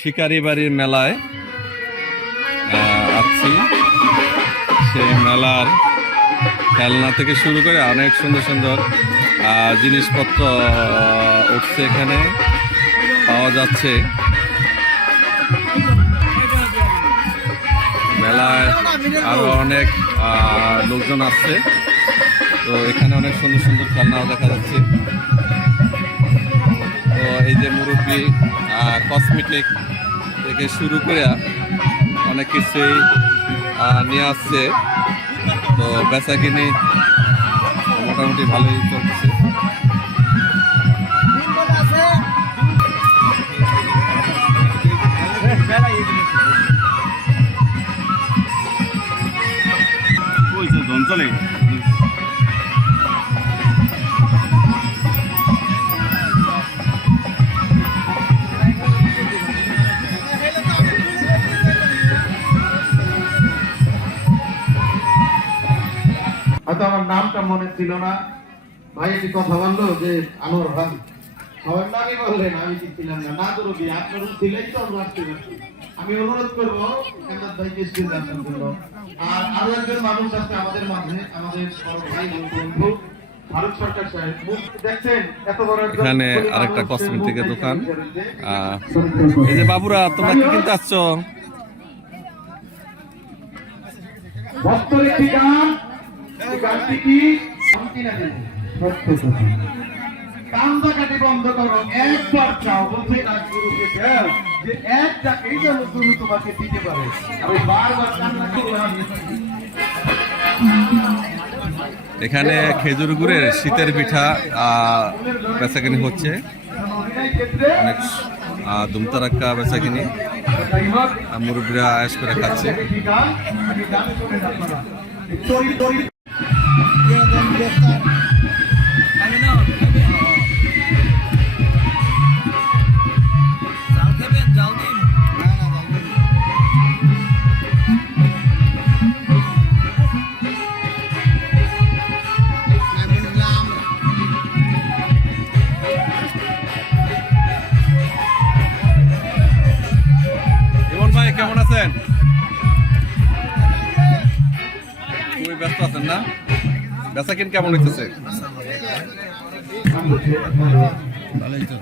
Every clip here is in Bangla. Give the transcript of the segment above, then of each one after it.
শিকারি বাড়ির মেলায় আছি। সেই মেলার খেলনা থেকে শুরু করে অনেক সুন্দর সুন্দর জিনিসপত্র উঠছে, এখানে পাওয়া যাচ্ছে। মেলায় আরো অনেক লোকজন আসছে, তো এখানে অনেক সুন্দর সুন্দর খেলনাও দেখা যাচ্ছে। তো এই যে মুরব্বী কসমেটিক থেকে শুরু করে অনেক কিছুই নিয়ে আসছে, তো বেচা কিনি মোটামুটি ভালোই চলছে। চলে হয়তো আমার নামটা মনে ছিল না, ভাই একটি কথা বললো যে আনোয়ার ভাই সবার নামই বললেন, আমি ঠিক ছিলাম না। না করো কি আপনার ছিলেই তো আমরা আসতে পারছি। আমি অনুরোধ করবো কেন্দ্র ভাইকে স্কুল আসার জন্য। আর আরো একজন মানুষ আছে আমাদের মাঝে, আমাদের বড় ভাই বন্ধু ভারত সরকার সাহেব। দেখছেন এত বড় এখানে আরেকটা কসমেটিকের দোকান। এই যে বাবুরা, তোমরা কি কিনতে আসছো? ভক্তের একটি গান, এই গানটি কি কান্দাকাটি বন্ধ করো, একবার চাও বলছে না গুরুকে দেও যে একটাকেই যেন গুরু তোমাকে দিতে পারে। আমি বারবার কান্না করে এখানে খেজুর গুড়ের শীতের পিঠা বেচাকিনি হচ্ছে, অনেক দুমতারাক্কা বেচাকিনি, মুরব্বীরা আয়েস করে খাচ্ছে। কেমন আছেন? খুবই ব্যস্ত আছেন না? বেচা কিন কেমন হইতেছে? ভালোই তো।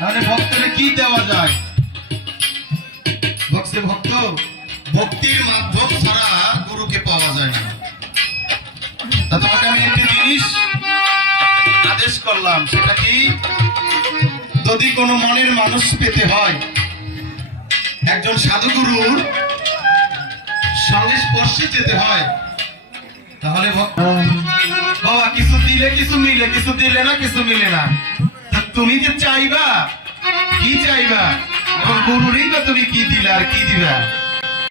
তাহলে ভক্তকে কি দেওয়া যায়? ভক্ত ভক্তির মাধ্যম ছাড়া গুরুকে পাওয়া যায় না। তোমাকে আমি একটা জিনিস আদেশ করলাম, সেটা কি, যদি কোনো মনের মানুষ পেতে হয়, একজন সাধুগুরুর সঙ্গে স্পর্শে যেতে হয়, তাহলে বাবা কিছু দিলে কিছু মিলে, কিছু দিলে না কিছু মিলে না। তুমি যে চাইবা, কি চাইবা, এবং গুরুরই বা তুমি কি দিলে আর কি দিবা।